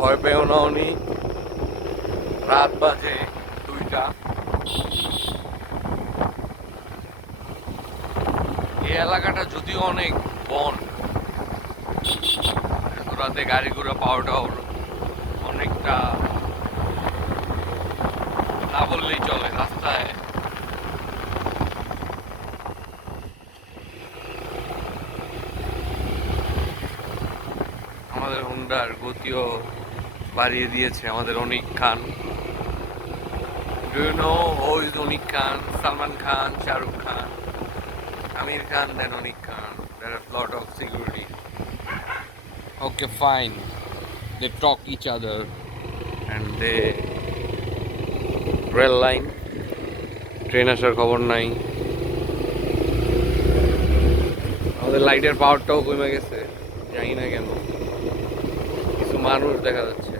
ভয় পেও না উনি, রাত বাজে 2টা। এই এলাকাটা যদিও অনেক বন, রাতে গাড়ি ঘোড়া পাওয়াটাও অনেকটা না বললেই চলে। রাস্তায় আমাদের হুন্ডার গতিও বাড়িয়ে দিয়েছে আমাদের Anik Khan. Do you know who is Anik Khan? Salman Khan, Shahrukh Khan, Amir Khan, then Onik Khan. There are a lot of security. Okay, fine. They talk each other and they rail line. Train আসার খবর নাই। আমাদের লাইটের পাওয়ারটাও কমে গেছে, জানি না কেন। কিছু মানুষ দেখা যাচ্ছে।